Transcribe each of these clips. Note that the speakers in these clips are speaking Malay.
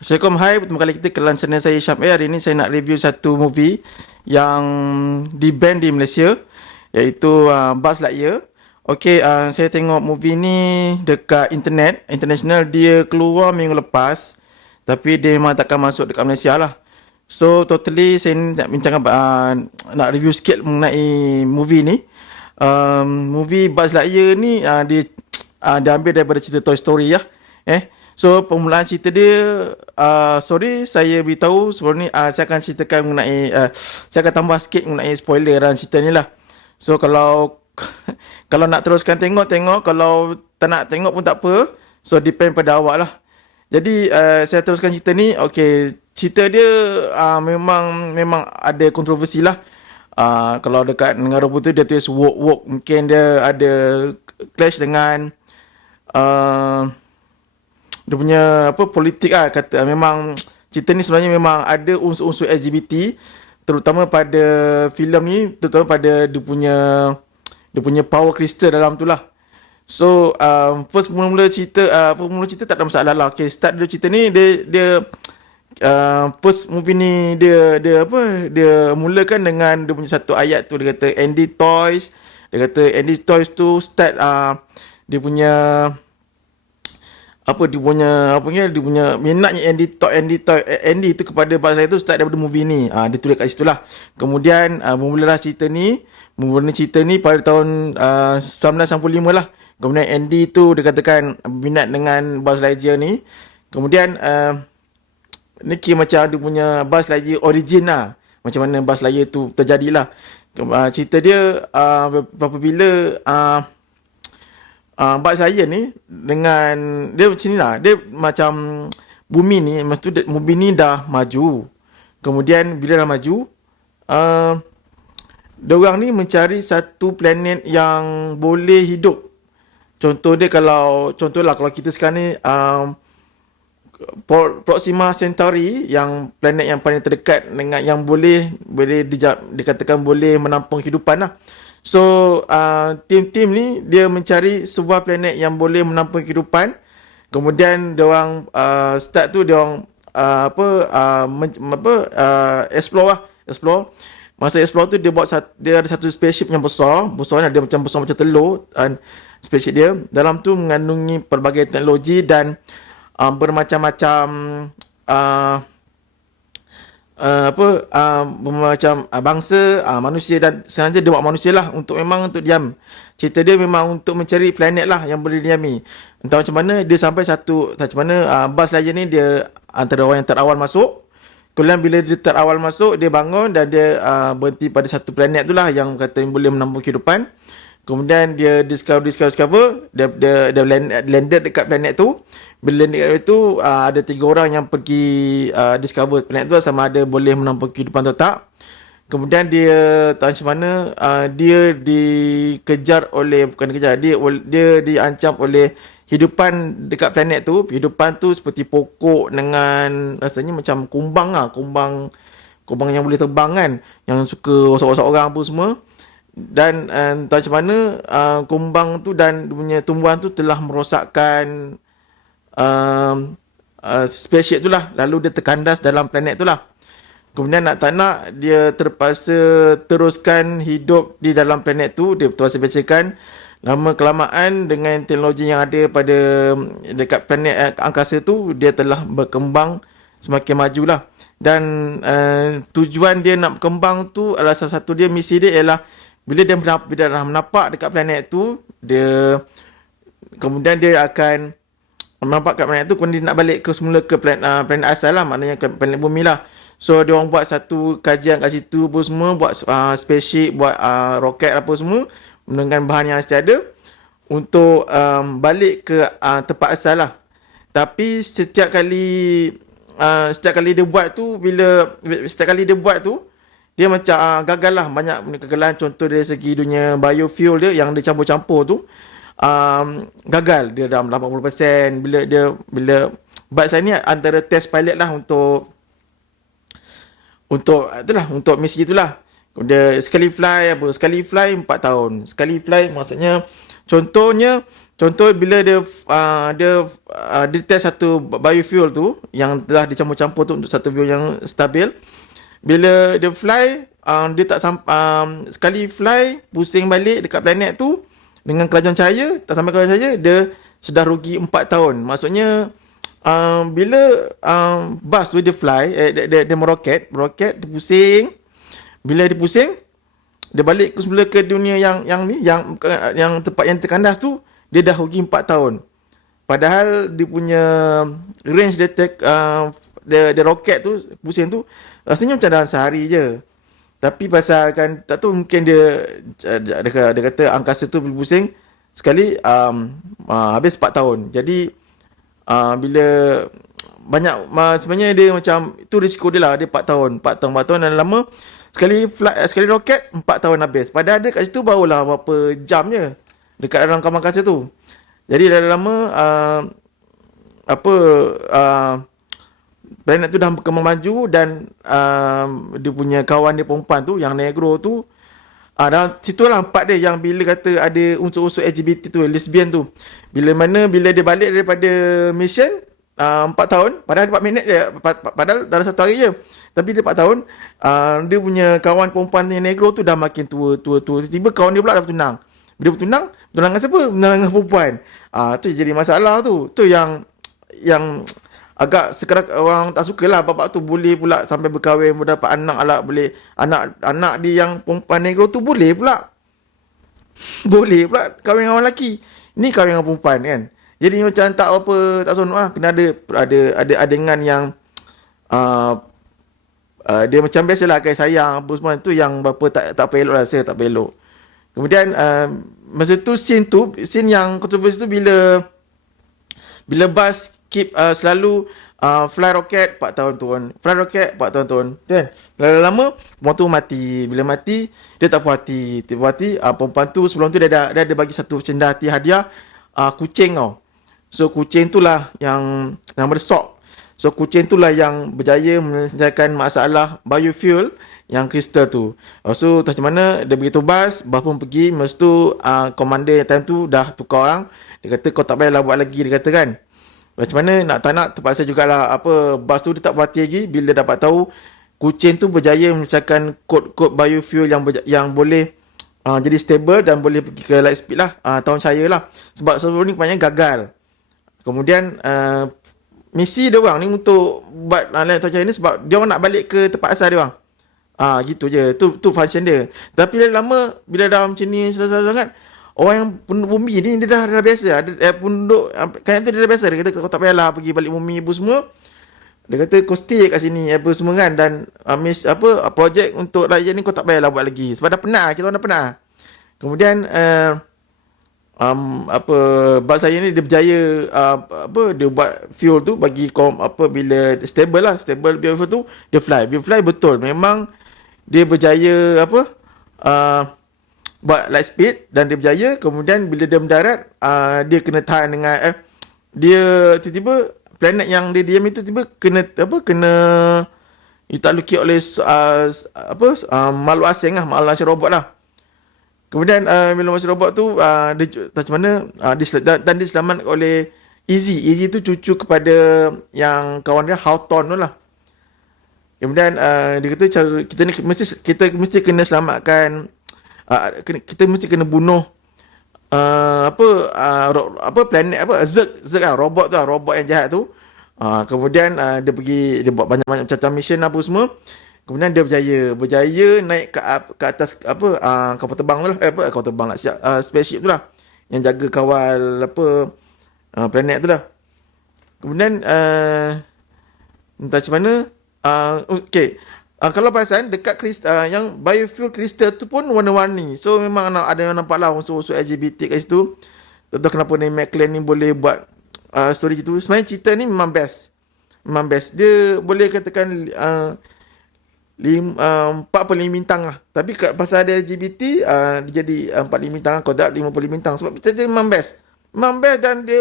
Assalamualaikum, hai, bertemu kali kita ke dalam channel saya Syam Air. Hari ini saya nak review satu movie yang di-ban di Malaysia, iaitu Buzz Lightyear. Okey, saya tengok movie ni dekat internet international, dia keluar minggu lepas, tapi dia memang takkan masuk dekat Malaysia lah. So totally saya ni nak bincangkan, nak review sikit mengenai movie ni. Movie Buzz Lightyear ni dia ambil daripada cerita Toy Story ya. So permulaan cerita dia, sorry saya beritahu sebelum ni, saya akan ceritakan mengenai, saya akan tambah sikit mengenai spoiler dalam cerita ni lah. So kalau kalau nak teruskan tengok, kalau tak nak tengok pun tak apa. So depend pada awak lah. Jadi saya teruskan cerita ni. Okay, cerita dia memang ada kontroversi lah. Kalau dekat Negara Putih dia tulis woke, mungkin dia ada clash dengan dia punya politik lah. Kata memang cerita ni sebenarnya memang ada unsur-unsur LGBT, terutama pada filem ni, terutama pada dia punya power crystal dalam tu lah. So first mula cerita tak ada masalah lah. Okay, start dulu cerita ni, dia first movie ni dia mulakan dengan dia punya satu ayat tu. Dia kata Andy Toys. Dia kata Andy Toys tu start dia punya minatnya Andy tu kepada Buzz Lightyear tu start daripada movie ni. Dia tulis kat situ lah. Kemudian bermulalah cerita ni pada tahun 1995 lah. Kemudian Andy tu dia katakan minat dengan Buzz Lightyear ni. Kemudian ni kira macam dia punya Buzz Lightyear origin lah, macam mana Buzz Lightyear tu terjadilah. Cerita dia apabila Buzz Lightyear ni dengan dia macam ni lah. Dia macam bumi ni, masa tu bumi ni dah maju. Kemudian bila dah maju, diorang ni mencari satu planet yang boleh hidup. Contohlah kalau kita sekarang ni Proxima Centauri, yang planet yang paling terdekat dengan yang boleh dikatakan boleh menampung kehidupan lah. So tim ni dia mencari sebuah planet yang boleh menampung kehidupan. Kemudian diorang start tu diorang explore. Masa explore tu dia ada satu spaceship yang besar dia macam telur, dan spaceship dia dalam tu mengandungi pelbagai teknologi dan bermacam-macam macam bangsa manusia, dan sengaja dia buat manusia lah untuk diam. Cerita dia memang untuk mencari planet lah yang boleh diami. Entah macam mana dia sampai Buzz Lightyear ni dia antara orang yang terawal masuk. Kemudian bila dia terawal masuk, dia bangun dan dia berhenti pada satu planet tu lah yang kata boleh menampung kehidupan. Kemudian dia discover dia landed dekat planet tu. Bila landed dekat tu, ada 3 orang yang pergi discover planet tu sama ada boleh menampung kehidupan atau tak. Kemudian dia tak macam mana, dia dikejar oleh, bukan dikejar, dia diancam oleh hidupan dekat planet tu. Hidupan tu seperti pokok dengan rasanya macam kumbang yang boleh terbang kan, yang suka rosak-rosak orang apa semua. Dan entah macam mana kumbang tu dan punya tumbuhan tu telah merosakkan spaceship tu lah. Lalu dia terkandas dalam planet tu lah. Kemudian nak tak nak dia terpaksa teruskan hidup di dalam planet tu. Dia terpaksa biasakan. Lama kelamaan dengan teknologi yang ada dekat planet angkasa tu, dia telah berkembang semakin maju lah. Dan tujuan dia nak berkembang tu adalah salah satu dia, misi dia ialah bila dia dah menapak dekat planet tu, kemudian dia akan menapak kat planet tu, kemudian dia nak balik ke semula ke planet asal lah, maknanya ke planet bumi lah. So dia orang buat satu kajian kat situ pun semua, buat spaceship, buat roket apa semua dengan bahan yang asli ada untuk balik ke tempat asal lah. Tapi setiap kali dia buat tu, dia macam gagal lah, banyak kegagalan. Contoh dari segi dunia biofuel dia yang dia campur-campur tu, gagal dia dalam 80%. Bila Buzz ni antara test pilot lah untuk misi itulah. Dia sekali fly 4 tahun. Sekali fly maksudnya contohnya Contoh bila dia test satu biofuel tu yang telah dicampur-campur tu untuk satu fuel yang stabil. Bila dia fly, dia tak sekali fly pusing balik dekat planet tu dengan kelajuan cahaya, tak sampai kelajuan cahaya, dia sudah rugi 4 tahun. Maksudnya bila bus tu dia fly, dia meroket, dia pusing. Bila dia pusing, dia balik semula ke dunia yang tempat yang terkandas tu, dia dah rugi 4 tahun. Padahal dia punya range dia roket tu, pusing tu, rasanya macam dalam sehari je. Tapi pasal kan, tak tahu mungkin dia kata angkasa tu pusing sekali habis 4 tahun. Jadi bila banyak sebenarnya dia macam itu risiko dia lah, dia 4 tahun dan lama sekali roket 4 tahun habis. Padahal dia kat situ barulah berapa jam je dekat dalam kamar angkasa tu. Jadi dah lama planet tu dah berkembang maju dan dia punya kawan dia perempuan tu yang negro tu, dalam situ lah part dia yang bila kata ada unsur-unsur LGBT tu, lesbian tu. Bila dia balik daripada mission 4 tahun, padahal 4 minit je, padahal dalam satu hari je. Tapi dia 4 tahun, dia punya kawan perempuan yang negro tu dah makin tua. Tiba-tiba kawan dia pula dah bertunang. Bila bertunang dengan siapa? Bertunang dengan perempuan. Tu jadi masalah tu. Tu yang agak sekarang orang tak suka lah. Bapak tu boleh pula sampai berkahwin, dapat anak lah, boleh anak dia yang perempuan negro tu boleh pula kahwin dengan orang lelaki. Ni kahwin dengan perempuan kan. Jadi macam tak seronok lah. Kena ada adegan yang dia macam biasalah kasih sayang apa semua tu, yang berapa tak elok lah, saya tak elok. Kemudian masa tu scene yang kontroversi tu bila bus keep selalu fly rocket 4 tahun turun, fly rocket 4 tahun turun kan. Lama-lama perempuan tu mati. Bila mati dia tak puas hati. Perempuan tu sebelum tu dia ada bagi satu cendah hati hadiah, kucing tau. So kucing tu lah yang meresok. So kucing tu lah yang berjaya menyelesaikan masalah biofuel yang kristal tu. So macam mana dia beritahu bas pun pergi. Masa tu komander yang time tu dah tukar orang. Dia kata kau tak payahlah buat lagi, dia kata kan. Macam mana tak nak terpaksa jugalah bas tu dia tak berhati lagi bila dapat tahu kucing tu berjaya menyelesaikan kod biofuel yang boleh jadi stable dan boleh pergi ke light speed lah, tahun cahaya lah. Sebab sebelum ni kebanyakan gagal. Kemudian misi dia orang ni untuk buat light tahun cahaya ni sebab dia orang nak balik ke tempat asal dia orang. Gitu je. Tu function dia. Tapi lama bila dah macam ni sangat, orang yang penduduk bumi ni dia dah biasa. Penduduk kan tu dia dah biasa. Dia kata kau tak payahlah pergi balik bumi apa semua. Dia kata kau stay kat sini apa semua kan, dan projek untuk rakyat ni kau tak payahlah buat lagi. Sebab dah penat, kita orang dah penat. Kemudian bas saya ni dia berjaya dia buat fuel tu bagi bila stable biofuel tu dia fly betul. Memang dia berjaya buat light speed dan dia berjaya. Kemudian bila dia mendarat, dia kena tahan dengan dia tiba-tiba planet yang dia diam itu tiba kena ditakluki oleh makhluk asing robot lah. Kemudian bila masuk robot tu dia macam mana dan diselamatkan oleh Easy tu cucu kepada yang kawan dia Hawthorne tu lah. Kemudian dia kata cara kita mesti kena selamatkan, kita mesti kena bunuh planet Zerg lah, robot yang jahat tu. Kemudian dia buat banyak-banyak macam mission apa semua. Kemudian dia berjaya naik ke atas kapal terbang tu lah. Kapal terbang lah, spaceship tu lah yang jaga kawal planet tu lah. Kemudian entah macam mana. Kalau perasan dekat yang biofuel kristal tu pun warna-warni. So memang ada yang nampak lah unsur-unsur LGBT kat situ. Tak tahu kenapa ni McLean ni boleh buat story gitu. Sebenarnya cerita ni memang best. Dia boleh katakan 4 per 5 bintang lah. Tapi pasal ada LGBT dia jadi 4 5 bintang, kodak 50 bintang. Sebab cerita dia memang best. Dan dia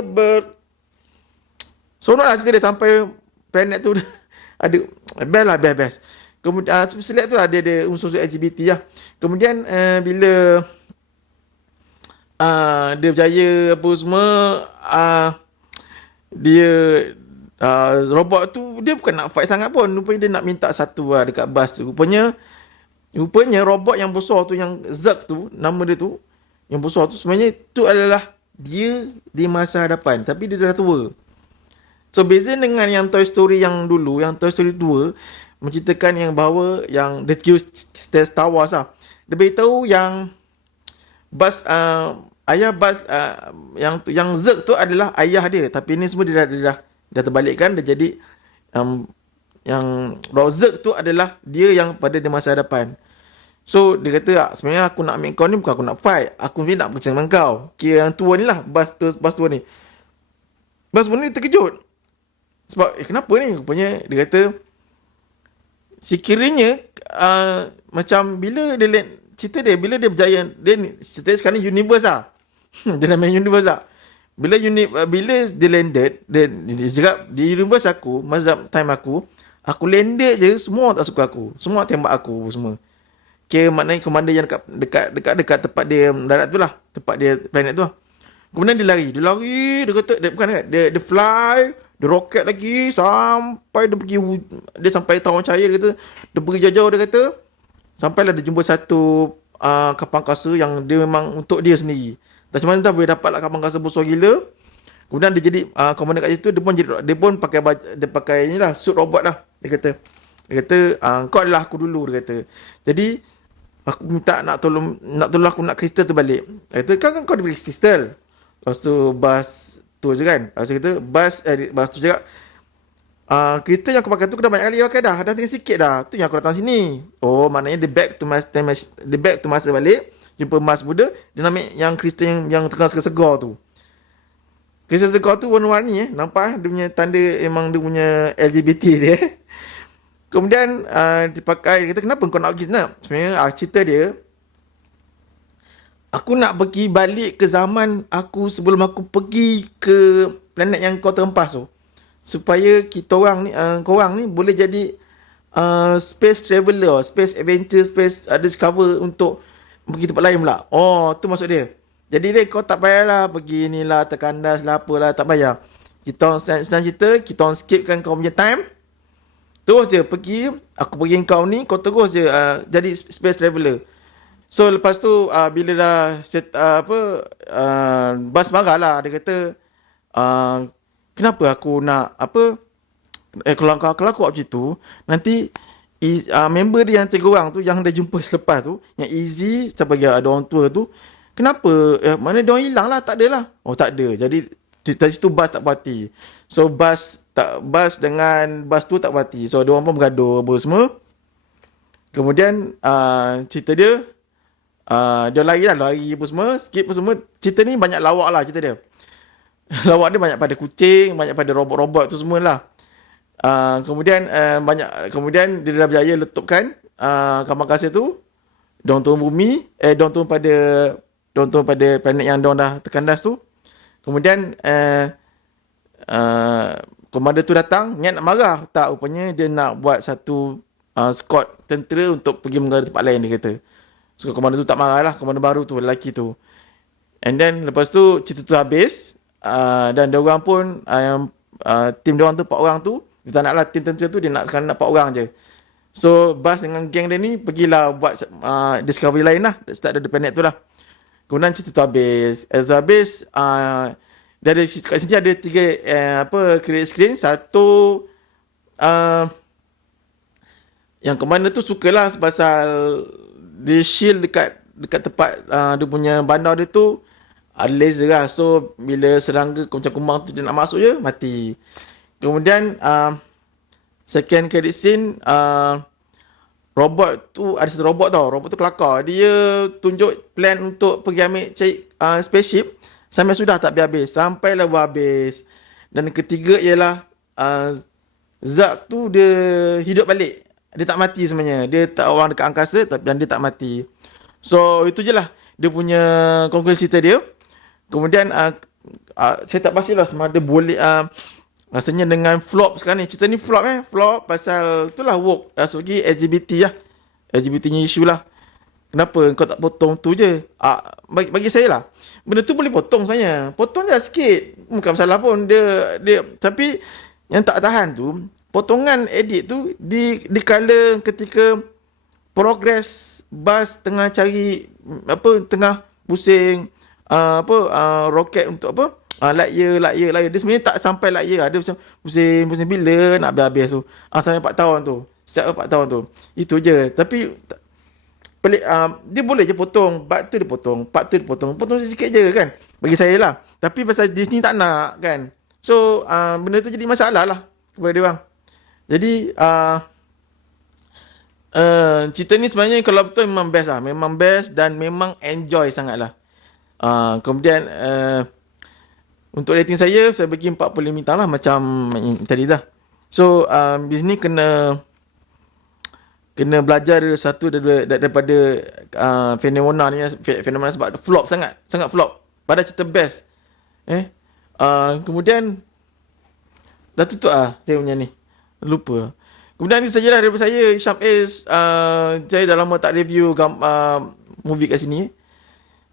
seronok lah cerita dia sampai planet tu ada best. Kemudian select tu lah dia ada unsur LGBT lah. Kemudian bila dia berjaya apa semua, dia robot tu dia bukan nak fight sangat pun, rupanya dia nak minta satu lah dekat bas tu. Rupanya robot yang besar tu, yang Zerg tu, nama dia tu, yang besar tu, sebenarnya tu adalah dia di masa hadapan, tapi dia dah tua. So beza dengan yang Toy Story yang dulu, yang Toy Story 2 menceritakan yang bahawa yang The Star Wars lah, dia beritahu yang Buzz, ayah Buzz, yang Zerg tu adalah ayah dia, tapi ini semua dia dah terbalikkan. Dia jadi yang Zerg tu adalah dia yang pada di masa hadapan. So dia kata, sebenarnya aku nak ambil kau ni bukan aku nak fight, aku ni nak bercakap dengan kau. Kira yang tua ni lah, Buzz tua ni. Buzz pun ni terkejut. Sebab kenapa ni? Rupanya dia kata, sekiranya macam bila dia cerita dia, bila dia berjaya, dia cerita sekarang ni universe lah. Dia dah main universe lah. Bila dia landed, dia cakap, di universe aku, masa time aku landed je, semua tak suka aku, semua tembak aku semua. Kira maknanya komander yang dekat tempat dia darat tu lah, tempat dia planet tu lah. Kemudian dia lari, dia kata, dia fly, dia roket lagi sampai dia sampai tawang cahaya. Dia kata dia pergi jauh-jauh, dia kata sampailah dia jumpa satu kapal angkasa yang dia memang untuk dia sendiri. Tak macam mana boleh dapat lah kapal angkasa besar gila. Kemudian dia jadi komander kat situ. Dia pun pakai inilah, suit robot lah. Dia kata kau adalah aku dulu, dia kata. Jadi aku minta nak tolong aku nak kristal tu balik. Dia kata kan kau diberi kristal. Lepas tu Buzz tu je kan. Lepas tu kata Buzz tu cakap, kristal yang aku pakai tu aku dah banyak kali pakai dah tinggal sikit dah. Tu yang aku datang sini. Oh, maknanya dia back to masa balik, jumpa Mars muda, dia nak ambil yang kristal yang tengah segar tu. Kristal segar tu warna-warni nampak dia punya tanda, memang dia punya LGBT dia. Kemudian dipakai, dia kata kenapa kau nak pergi sana? Sebenarnya cerita dia, aku nak pergi balik ke zaman aku sebelum aku pergi ke planet yang kau terhempas tu, supaya korang ni boleh jadi space traveler, space adventure, space discover untuk pergi tempat lain pula. Oh, tu maksud dia. Jadi dia, kau tak payahlah pergi ni lah, terkandas lah, apalah, tak payah. Kita senang cerita, kita skipkan kau punya time. Terus je pergi, aku pergi kau ni, kau terus je jadi space traveler. So lepas tu bila dah Buzz marah lah. Dia kata, kenapa aku nak kalau aku buat macam tu, nanti member dia yang 3 orang tu yang dia jumpa selepas tu, yang Easy sebagai ada orang tua tu, kenapa mana dia orang hilang lah, tak ada lah. Oh, tak ada. Jadi dari situ Buzz tak puas hati. So Buzz dengan Buzz tu tak puas hati. So dia orang pun bergaduh apa semua. Kemudian cerita dia, dia lari apa semua, skip apa semua. Cerita ni banyak lawak lah cerita dia. Lawak dia banyak pada kucing, banyak pada robot-robot tu semualah. Kemudian dia dah berjaya letupkan kapal angkasa tu. Diorang turun bumi, diorang turun pada planet yang diorang dah terkandas tu. Kemudian komander tu datang, niat nak marah. Tak, rupanya dia nak buat satu squad tentera untuk pergi menggala tempat lain, dia kata. So komander tu tak marah lah, komander baru tu, lelaki tu. And then lepas tu cerita tu habis, dan dia orang pun tim dia orang tu 4 orang tu, dia tak nak lah tim tentera tu, dia nak 4 orang je. So Buzz dengan geng dia ni pergilah buat discovery lain lah, start dari planet tu lah. Kemudian cerita tu habis. Dia ada kat sini ada 3 credit screen. Satu yang komander tu sukalah pasal dia shield dekat tempat dia punya bandar dia tu ada laser lah. So bila serangga macam kumbang tu dia nak masuk je, mati. Kemudian second credit scene, robot tu, ada satu robot tau. Robot tu kelakar. Dia tunjuk plan untuk pergi ambil cari spaceship. Sampai sudah tak habis. Sampailah habis. Dan ketiga ialah Zerg tu dia hidup balik. Dia tak mati sebenarnya. Dia tak orang dekat angkasa dan dia tak mati. So itu je lah dia punya konklusi cerita dia. Kemudian saya tak pastilah sama ada boleh rasanya dengan flop sekarang ni. Cerita ni flop pasal itulah woke. Dari segi LGBT lah, LGBT nya isu lah. Kenapa kau tak potong tu je? Bagi saya lah, benda tu boleh potong sebenarnya. Potong je lah sikit. Bukan masalah pun. Dia tapi yang tak tahan tu, potongan edit tu di kala ketika progress bas tengah cari tengah pusing roket untuk light year dia sebenarnya tak sampai light year, dia macam pusing bila nak habis tu sampai 4 tahun tu, setiap 4 tahun tu itu je. Tapi pelik, dia boleh je potong part tu, dia potong sikit je kan, bagi saya lah. Tapi pasal Disney tak nak kan, so benda tu jadi masalah lah kepada dia orang. Jadi cerita ni sebenarnya kalau betul memang best lah. Memang best dan memang enjoy sangat lah. Kemudian untuk rating saya bagi 45 bintang lah, macam tadi dah. So Disney kena belajar satu daripada fenomena ni, fenomena sebab flop sangat flop. Padahal cerita best. Kemudian dah tutup saya punya ni. Lupa. Kemudian ini sajalah daripada saya, Hisham Is. Saya dah lama tak review movie kat sini.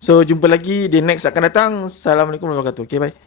So jumpa lagi di next akan datang. Assalamualaikum warahmatullahi wabarakatuh. Okay, bye.